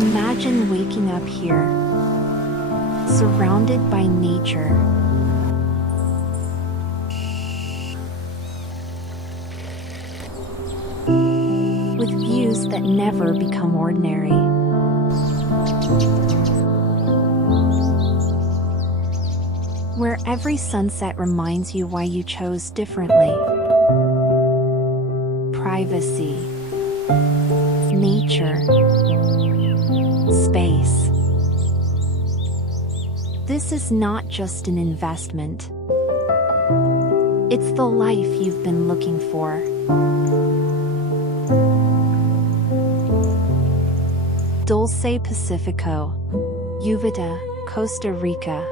Imagine waking up here, surrounded by nature. With views that never become ordinary. Where every sunset reminds you why you chose differently. Privacy, nature, space. This is not just an investment. It's the life you've been looking for. Dulce Pacífico, Uvita, Costa Rica.